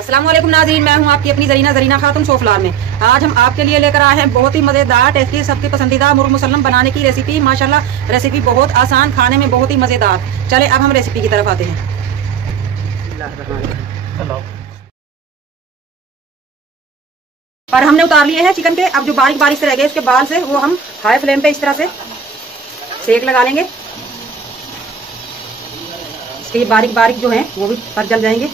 अस्सलाम वालेकुम नाज़रीन, मैं हूं आपकी अपनी जरीना खातून सोफलार में। आज हम आपके लिए लेकर आए हैं बहुत ही मज़ेदार टेस्टी सबकी पसंदीदा मुर्ग मुसल्लम बनाने की रेसिपी। माशाल्लाह रेसिपी बहुत आसान, खाने में बहुत ही मज़ेदार। चले अब हम रेसिपी की तरफ आते हैं। पर हमने उतार लिए हैं चिकन के। अब जो बारीक बारीक से रह गए इसके बाल से, वो हम हाई फ्लेम पे इस तरह से सेक लगा लेंगे। इसके बारीक बारीक जो है वो भी पर जल जाएंगे।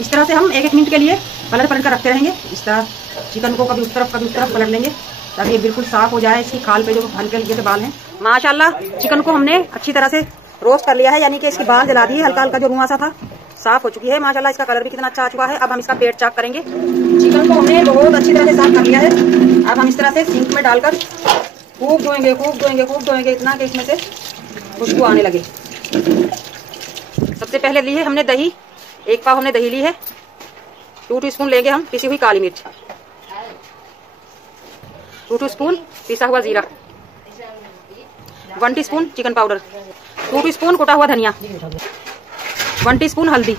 इस तरह से हम एक मिनट के लिए पलट कर रखते रहेंगे। इस तरह चिकन को कभी उस तरफ कभी उस तरफ पलट लेंगे ताकि ये बिल्कुल साफ हो जाए। इसकी खाल पे जो हल्के हल्के से बाल हैं, माशाल्लाह चिकन को हमने अच्छी तरह से रोस्ट कर लिया है, यानी कि इसके बाल जला दिए। हल्का हल्का जो रुआ सा था साफ हो चुकी है। माशाल्लाह इसका कलर भी कितना अच्छा आ चुका है। अब हम इसका पेट चाक करेंगे। चिकन को हमने बहुत अच्छी तरह से साफ कर लिया है। अब हम इस तरह से सिंक में डालकर खूब धोएंगे इतना कि इसमें से खुशबू आने लगे। सबसे पहले ली है हमने दही, 1 पाव हमने दही ली है। 2 टीस्पून लेंगे हम पिसी हुई काली मिर्च, 2 टीस्पून पिसा हुआ जीरा, 1 टीस्पून चिकन पाउडर, 2 टीस्पून कुटा हुआ धनिया, 1 टीस्पून हल्दी,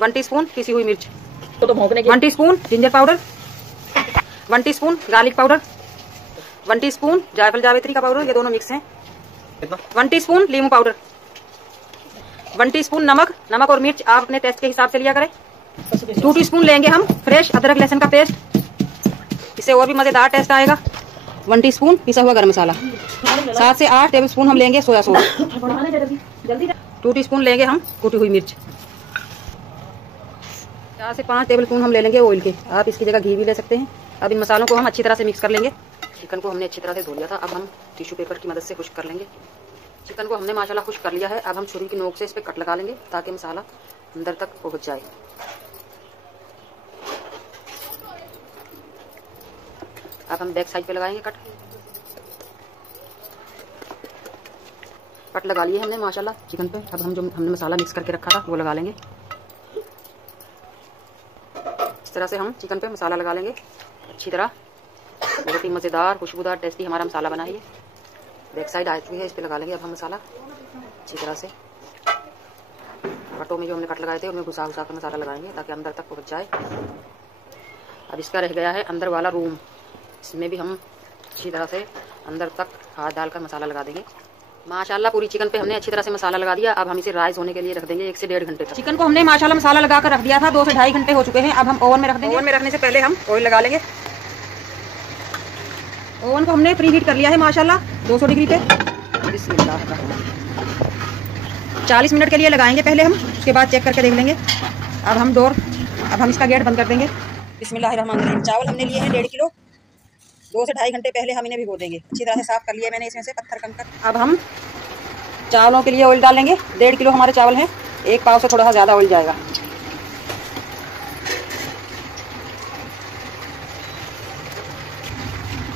1 टीस्पून पिसी हुई मिर्च, 1 teaspoon ginger powder, 1 teaspoon garlic powder, 1 teaspoon जायफल जावित्री का पाउडर, ये दोनों मिक्स हैं, 1 टीस्पून लीमू पाउडर, 1 टीस्पून नमक और मिर्च आप अपने टेस्ट के हिसाब से लिया करें। 2 टीस्पून लेंगे हम फ्रेश अदरक लहसुन का पेस्ट, इससे और भी मजेदार टेस्ट आएगा। 1 टीस्पून पिसा हुआ गरम मसाला, 7 से 8 टेबल स्पून हम लेंगे सोया सॉस, 2 टीस्पून लेंगे हम कुटी हुई मिर्च, 4 से 5 टेबल स्पून हम ले लेंगे ऑयल के। आप इसकी जगह घी भी ले सकते हैं। अब इन मसालों को हम अच्छी तरह से मिक्स कर लेंगे। चिकन को हमने अच्छी तरह से धो लिया था। अब हम टिश्यू पेपर की मदद से खुश्क कर लेंगे। चिकन को हमने माशाल्लाह खुश्क कर लिया है। अब हम छुरी की नोक से इस पे कट लगा लेंगे ताकि मसाला अंदर तक पहुंच जाए। अब हम बैक साइड पे लगाएंगे कट लगा लिए हमने माशाल्लाह चिकन पे। अब हम जो हमने मसाला मिक्स करके रखा था वो लगा लेंगे। इस तरह से हम चिकन पे मसाला लगा लेंगे अच्छी तरह। बहुत ही मजेदार खुशबूदार टेस्टी हमारा मसाला बना है। बैक साइड आ चुकी है, इस पे लगा लेंगे अब हम मसाला अच्छी तरह से। कटों में जो हमने कट लगाए थे उनमें घुसा कर मसाला लगाएंगे ताकि अंदर तक पहुंच जाए। अब इसका रह गया है अंदर वाला रूम, इसमें भी हम अच्छी तरह से अंदर तक हाथ डालकर मसाला लगा देंगे। माशाल्लाह पूरी चिकन पे हमने अच्छी तरह से मसाला लगा दिया। अब हम इसे राइस होने के लिए रख देंगे 1 से 1.5 घंटे तक। चिकन को हमने माशाल्लाह मसाला लगाकर रख दिया था, 2 से 2.5 घंटे हो चुके हैं। अब हम ओवन में रख देंगे। ओवन में रखने से पहले हम ऑयल लगा लेंगे। ओवन को हमने प्री हीट कर लिया है माशाल्लाह 200 डिग्री पे। 40 मिनट के लिए लगाएंगे पहले हम, उसके बाद चेक करके देख लेंगे। अब हम इसका गेट बंद कर देंगे। बिस्मिल्लाहिर्रहमानिर्रहीम। चावल हमने लिए हैं 1.5 किलो। 2 से 2.5 घंटे पहले हम इन्हें भिगो देंगे। अच्छी तरह से साफ कर लिया मैंने इसमें से पत्थर कंकर। अब हम चावलों के लिए ऑयल डालेंगे। 1.5 किलो हमारे चावल हैं, 1 पाव से थोड़ा सा ज़्यादा ऑयल जाएगा।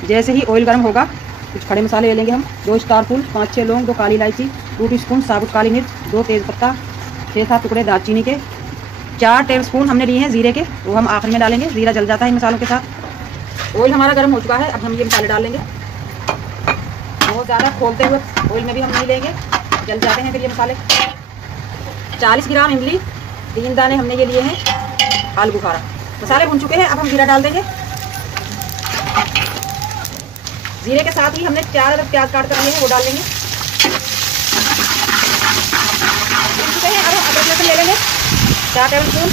जैसे ही ऑयल गर्म होगा कुछ खड़े मसाले ले लेंगे हम। 2 स्टार फूल, 5-6 लौंग, 2 काली इलायची, 2 टीस्पून साबुत काली मिर्च, 2 तेज़पत्ता, 6-7 टुकड़े दालचीनी के, 4 टेबल स्पून हमने लिए हैं जीरे के, वो हम आखिर में डालेंगे। जीरा जल जाता है इन मसालों के साथ। ऑयल हमारा गर्म हो चुका है। अब हम ये मसाले डाल लेंगे। बहुत ज़्यादा खोलते हुए ऑयल में भी हम नहीं लेंगे, जल जाते हैं फिर ये मसाले। 40 ग्राम इमली, 3 दाने हमने ये लिए हैं आलू बुखारा। मसाले भुन चुके हैं। अब हम जीरा डाल देंगे। जीरे के साथ ही हमने 4 अदरक प्याज काट कर लिए हैं, वो डाल देंगे। भुन चुके हैं। अब हम अदरक लहसुन ले लेंगे 4 टेबल स्पून,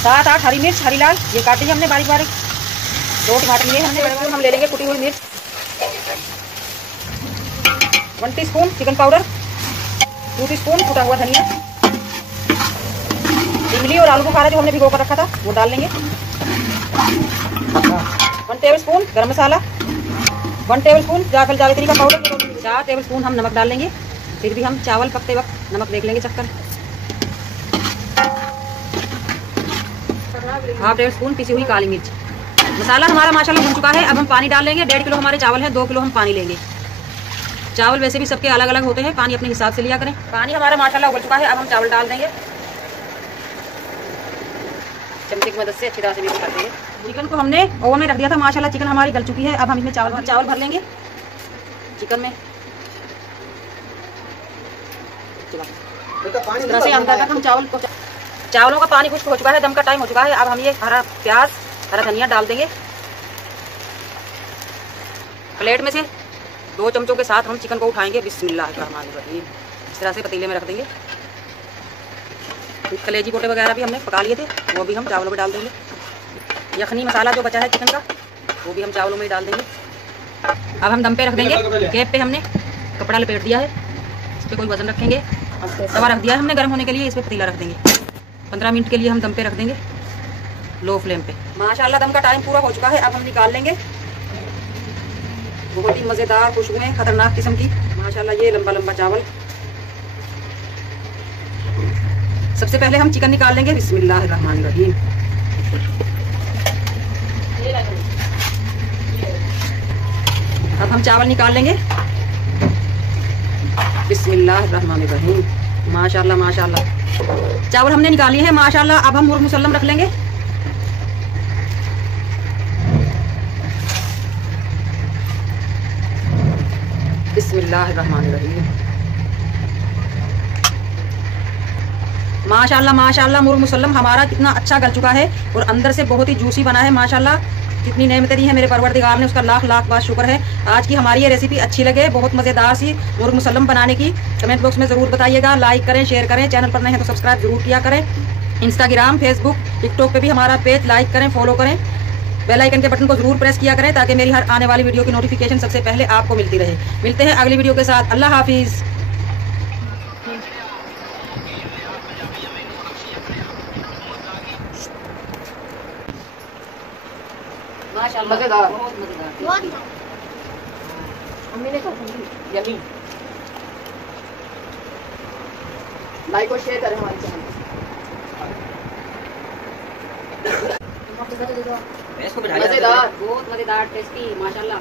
7-8 हरी मिर्च हरी लाल ये काटी है हमने बारीक बारीक। 2 टमाटर लिए हमने। हम ले लेंगे कुटी हुई मिर्च, 1 टीस्पून चिकन पाउडर, 2 टीस्पून कुटा हुआ धनिया, इमली और आलू बुखारा जो हमने भिगो कर रखा था वो डाल लेंगे। 1 टेबल स्पून गरम मसाला, 1 टेबल स्पून जायफल जावित्री का पाउडर, 4 टेबल स्पून हम नमक डाल लेंगे। फिर भी हम चावल पकते वक्त नमक देख लेंगे चक्कर। 1/2 टेबल स्पून पिसी हुई काली मिर्च। मसाला हमारा माशाल्लाह भुन चुका है। अब हम पानी डाल लेंगे। 1.5 किलो हमारे चावल हैं, 2 किलो हम पानी लेंगे। चावल वैसे भी सबके अलग अलग होते हैं, पानी अपने हिसाब से लिया करें। पानी हमारा माशाल्लाह उबल चुका है। अब हम चावल डाल देंगे। चमचे की मदद से अच्छी तरह से मिक्स कर देंगे। चिकन को हमने ओवन में रख दिया था माशाल्लाह चिकन हमारी गल चुकी है। अब हम इसमें चावल भर लेंगे चिकन में। तरह से अंदर तक हम चावलों का पानी खुश्क हो चुका है, दम का टाइम हो चुका है। अब हम ये हरा प्याज, हरा धनिया डाल देंगे। प्लेट में से 2 चम्मचों के साथ हम चिकन को उठाएंगे। बिस्मिल्लाहिर्रहमानिर्रहीम। इस तरह से पतीले में रख देंगे। कलेजी कोटे वगैरह भी हमने पका लिए थे, वो भी हम चावलों में डाल देंगे। यखनी मसाला जो बचा है चिकन का, वो भी हम चावलों में डाल देंगे। अब हम दम पे रख देंगे। गैप पे हमने कपड़ा लपेट दिया है, इस पर कोई वजन रखेंगे। तवा रख दिया है हमने गर्म होने के लिए, इस पर पतीला रख देंगे। 15 मिनट के लिए हम दम पे रख देंगे लो फ्लेम पे। माशाल्लाह दम का टाइम पूरा हो चुका है। अब हम निकाल लेंगे। बहुत ही मज़ेदार खुशबुएं, खतरनाक किस्म की। माशाल्लाह ये लंबा लंबा चावल। सबसे पहले हम चिकन निकाल लेंगे। बिस्मिल्लाहिर्रहमानिर्रहीम। अब हम चावल निकाल लेंगे। बिस्मिल्लाहिर्रहमानिर्रहीम। माशाल्लाह माशाल्लाह चावल हमने निकाली है माशाल्लाह। अब हम मुर्ग मुसल्लम रख लेंगे। बिस्मिल्लाहिर्रहमानिर्रहीम। माशाल्लाह माशाल्लाह मुर्ग मुसल्लम हमारा कितना अच्छा गल चुका है और अंदर से बहुत ही जूसी बना है। माशाल्लाह कितनी नेमतें दी है मेरे परवरदिगार ने, उसका लाख लाख बात शुक्र है। आज की हमारी ये रेसिपी अच्छी लगे, बहुत मज़ेदार सी मुर्ग मुसल्लम बनाने की, कमेंट बॉक्स में ज़रूर बताइएगा। लाइक करें, शेयर करें, चैनल पर नए हैं तो सब्सक्राइब जरूर किया करें। इंस्टाग्राम, फेसबुक, टिकटॉक पे भी हमारा पेज लाइक करें, फॉलो करें। बेल आइकन के बटन को जरूर प्रेस किया करें ताकि मेरी हर आने वाली वीडियो की नोटिफिकेशन सबसे पहले आपको मिलती रहे। मिलते हैं अगली वीडियो के साथ। अल्लाह हाफिज़। माशाल्लाह मज़ेदार, बहुत मज़ेदार। मम्मी ने कहा यम्मी। लाइक और शेयर करें हमारे चैनल। मज़ेदार, बहुत मज़ेदार, टेस्टी माशाल्लाह।